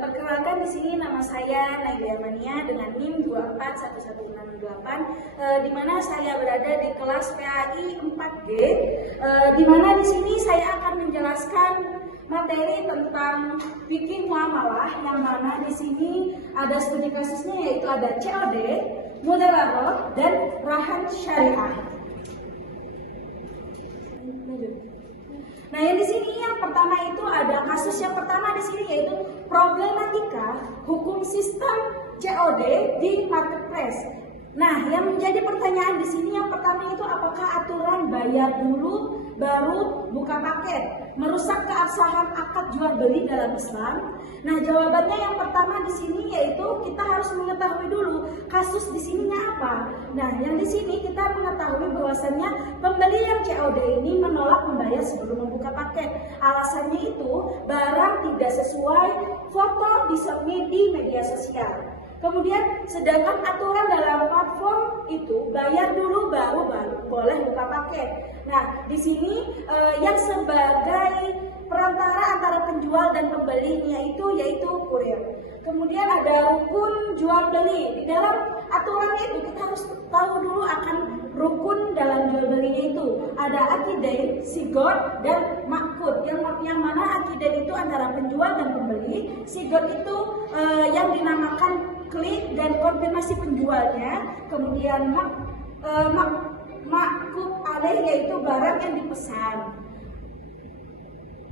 Perkenalkan di sini nama saya Nadia Mania dengan NIM 241168, di mana saya berada di kelas PAI 4G, di mana di sini saya akan menjelaskan materi tentang bikin muamalah, yang mana di sini ada studi kasusnya, yaitu ada COD, mudawarah, dan rahan syariah. Nah, yang di sini yang pertama itu ada kasus yang pertama di sini, yaitu problematika hukum sistem COD di marketplace. Nah, yang menjadi pertanyaan di sini yang pertama itu, apakah aturan bayar dulu baru buka paket merusak keabsahan akad jual beli dalam Islam? Nah, jawabannya yang pertama di sini yaitu kita harus mengetahui dulu kasus di sininya apa. Nah, yang di sini kita mengetahui bahwasannya pembeli yang COD ini menolak membayar sebelum membuka paket. Alasannya itu barang tidak sesuai foto di media sosial. Kemudian sedangkan aturan dalam platform itu bayar dulu baru boleh buka paket. Nah, di sini yang sebagai perantara antara penjual dan pembelinya yaitu kurir. Kemudian ada rukun jual beli. Di dalam aturan itu kita harus tahu dulu akan rukun dalam jual belinya itu. Ada akidah, sigot, dan makud. Yang mana akidah itu antara penjual dan pembeli. Sigot itu yang dinamakan klik dan konfirmasi penjualnya. Kemudian makud alaih yaitu barang yang dipesan.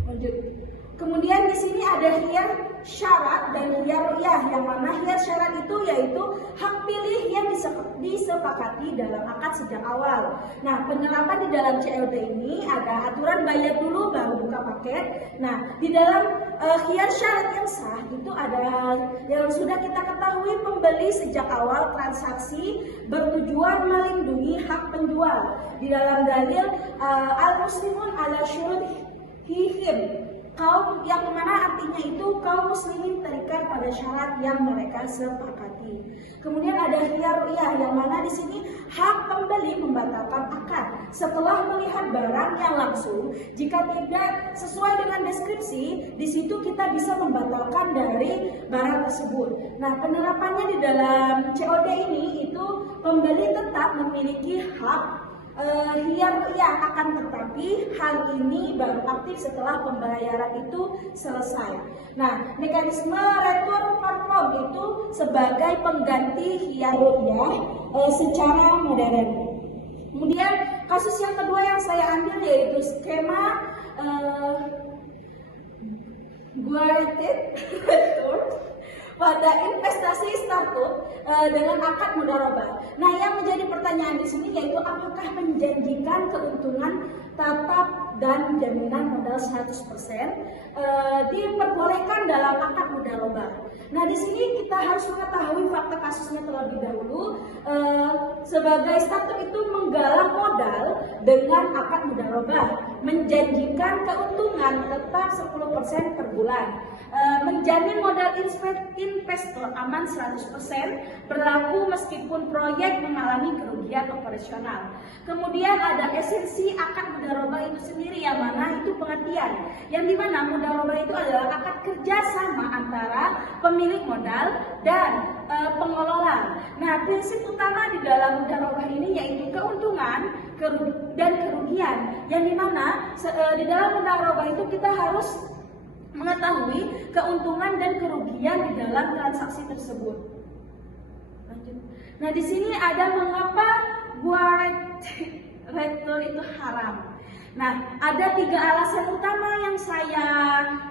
Lanjut. Kemudian di sini ada khiyar syarat dan khiyar ru'yah, yang mana khiyar syarat itu yaitu hak pilih yang disepakati dalam akad sejak awal. Nah, penerapan di dalam COD ini ada aturan bayar dulu baru buka paket. Nah, di dalam khiyar syarat yang sah itu ada yang sudah kita ketahui, pembeli sejak awal transaksi bertujuan melindungi hak penjual. Di dalam dalil al-muslimun ala syurutihim, kaum yang mana artinya itu kaum muslimin terikat pada syarat yang mereka sepakati. Kemudian ada khiyar ru'yah, yang mana di sini hak pembeli membatalkan akad setelah melihat barang yang langsung. Jika tidak sesuai dengan deskripsi, di situ kita bisa membatalkan dari barang tersebut. Nah, penerapannya di dalam COD ini itu pembeli tetap memiliki hak khiyar ru'yah, akan tetapi hal ini baru aktif setelah pembayaran itu selesai. Nah, mekanisme return platform itu sebagai pengganti khiyar ru'yah secara modern. Kemudian kasus yang kedua yang saya ambil yaitu skema guaranteed return pada investasi startup dengan akad mudharabah. Nah, yang menjadi pertanyaan di sini yaitu apakah menjanjikan keuntungan tetap dan jaminan modal 100% diperbolehkan dalam akad mudharabah. Nah, di sini kita harus mengetahui fakta kasusnya terlebih dahulu. Sebagai startup itu menggalang modal dengan akad mudharabah, menjanjikan keuntungan tetap 10% per bulan. Menjamin modal investor aman 100%, berlaku meskipun proyek mengalami kerugian operasional. Kemudian ada esensi akad mudharabah itu sendiri, yang mana itu pengertian, yang dimana mudharabah itu adalah akad kerjasama antara pemilik modal dan pengelola. Nah, prinsip utama di dalam mudharabah ini yaitu keuntungan dan kerugian, yang dimana di dalam mudharabah itu kita harus mengetahui keuntungan dan kerugian di dalam transaksi tersebut. Lanjut. Nah, di sini ada mengapa guaranteed return itu haram. Nah, ada 3 alasan utama yang saya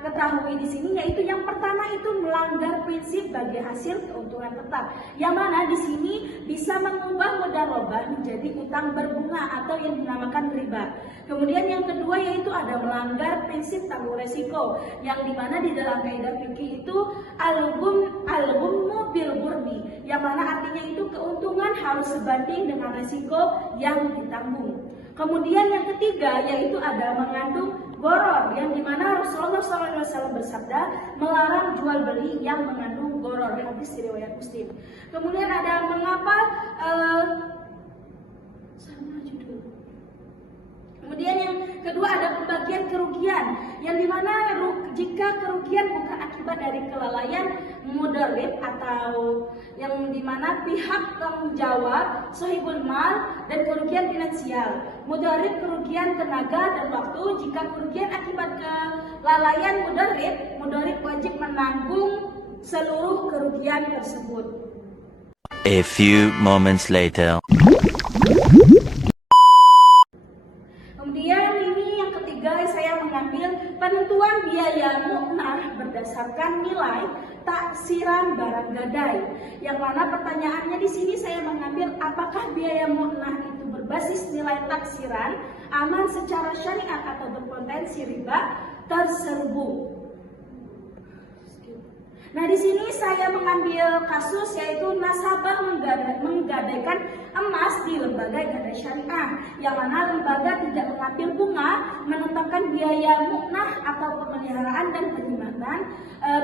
ketahui di sini, yaitu yang pertama itu melanggar prinsip bagi hasil keuntungan tetap, yang mana di sini bisa mengubah mudharabah menjadi utang berbunga atau yang dinamakan riba. Kemudian yang kedua yaitu ada melanggar prinsip tanggung resiko, yang dimana di dalam kaidah fikih itu al-ghunmu bil ghurmi, yang mana artinya itu keuntungan harus sebanding dengan resiko yang ditanggung. Kemudian yang ketiga yaitu ada mengandung goror, yang dimana Rasulullah SAW bersabda melarang jual beli yang mengandung goror, hadis riwayat Muslim. Kemudian ada mengapa Kemudian yang kedua ada pembagian kerugian, yang dimana jika kerugian bukan akibat dari kelalaian mudarib atau yang dimana pihak tanggung jawab, sahibul mal, dan kerugian finansial. Mudarib kerugian tenaga dan waktu. Jika kerugian akibat kelalaian mudarib wajib menanggung seluruh kerugian tersebut. A few moments later. Kemudian ini yang ketiga, saya mengambil penentuan biaya mu'nah berdasarkan nilai taksiran barang gadai. Yang mana pertanyaannya di sini saya mengambil apakah biaya mu'nah itu berbasis nilai taksiran, aman secara syariat atau berpotensi riba, terserbu. Nah, di sini saya mengambil kasus yaitu nasabah menggadaikan emas di lembaga gadai syariah, yang mana lembaga tidak mengambil bunga, menetapkan biaya mu'nah atau pemeliharaan dan penyimpanan.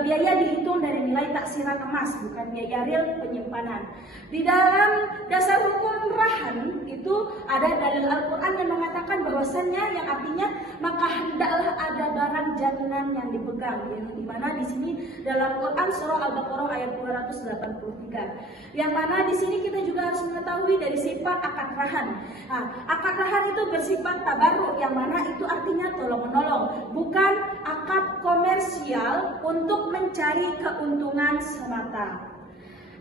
Biaya dihitung dari nilai taksiran emas, bukan biaya real penyimpanan. Di dalam dasar hukum rahan itu ada dalil Al-Quran yang mengatakan bahwasannya, yang artinya maka hendaklah ada barang jaminan yang dipegang, yang dimana di sini dalam Quran surah Al-Baqarah ayat 283. Yang mana di sini kita juga harus mengetahui dari sifat akad rahan. Nah, akad rahan itu bersifat tabarruk, yang mana itu artinya tolong menolong, bukan akad komersial untuk mencari keuntungan semata.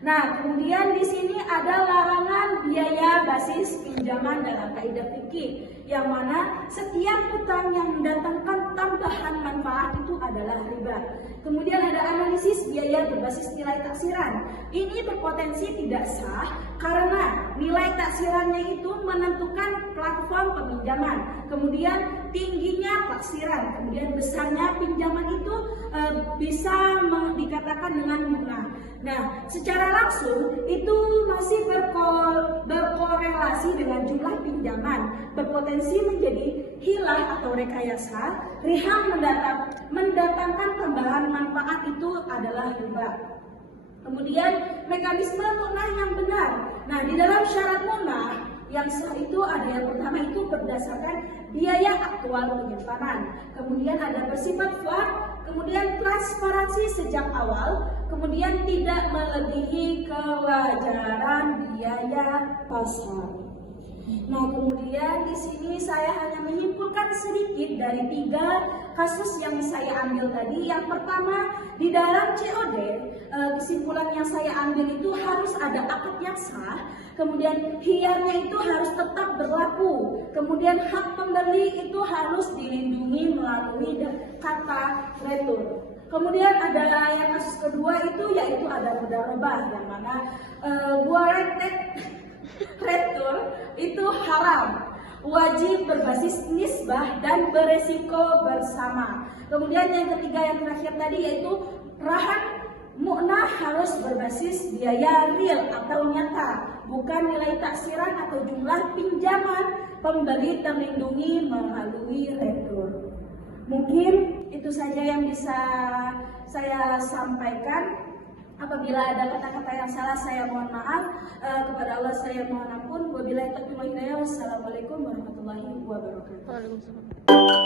Nah, kemudian di sini ada larangan biaya basis pinjaman dalam kaidah fikih, yang mana setiap utang yang mendatangkan tambahan manfaat itu adalah riba. Kemudian ada analisis biaya berbasis nilai taksiran. Ini berpotensi tidak sah karena nilai taksirannya itu menentukan platform peminjaman, kemudian tingginya taksiran, kemudian besarnya pinjaman itu bisa dikatakan dengan mu'nah. Nah, secara langsung itu masih berkorelasi dengan jumlah pinjaman, berpotensi menjadi hilah atau rekayasa. Rihan mendatangkan tambahan manfaat itu adalah riba. Kemudian mekanisme mu'nah yang benar. Nah, di dalam syarat mu'nah yang sah itu ada yang pertama itu berdasarkan biaya aktual penyimpanan. Kemudian ada bersifat flat, kemudian transparansi sejak awal, kemudian tidak melebihi kewajaran biaya pasar. Nah, kemudian di sini saya hanya menyimpulkan sedikit dari 3 kasus yang saya ambil tadi. Yang pertama, di dalam COD, kesimpulan yang saya ambil itu harus ada akad yang sah, kemudian khiyarnya itu harus tetap berlaku, kemudian hak pembeli itu harus dilindungi melalui kata retur. Kemudian ada yang kasus kedua itu yaitu ada mudharabah, yang mana retur itu haram, wajib berbasis nisbah dan beresiko bersama. Kemudian yang ketiga yang terakhir tadi yaitu rahan mu'nah harus berbasis biaya real atau nyata, bukan nilai taksiran atau jumlah pinjaman. Pembeli terlindungi melalui retur. Mungkin itu saja yang bisa saya sampaikan. Apabila ada kata-kata yang salah, saya mohon maaf. Kepada Allah saya mohon ampun. Wabillahi taufiq wal hidayah. Wassalamualaikum warahmatullahi wabarakatuh.